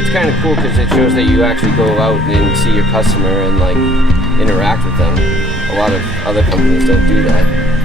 It's kind of cool because it shows that you actually go out and see your customer and like interact with them. A lot of other companies don't do that.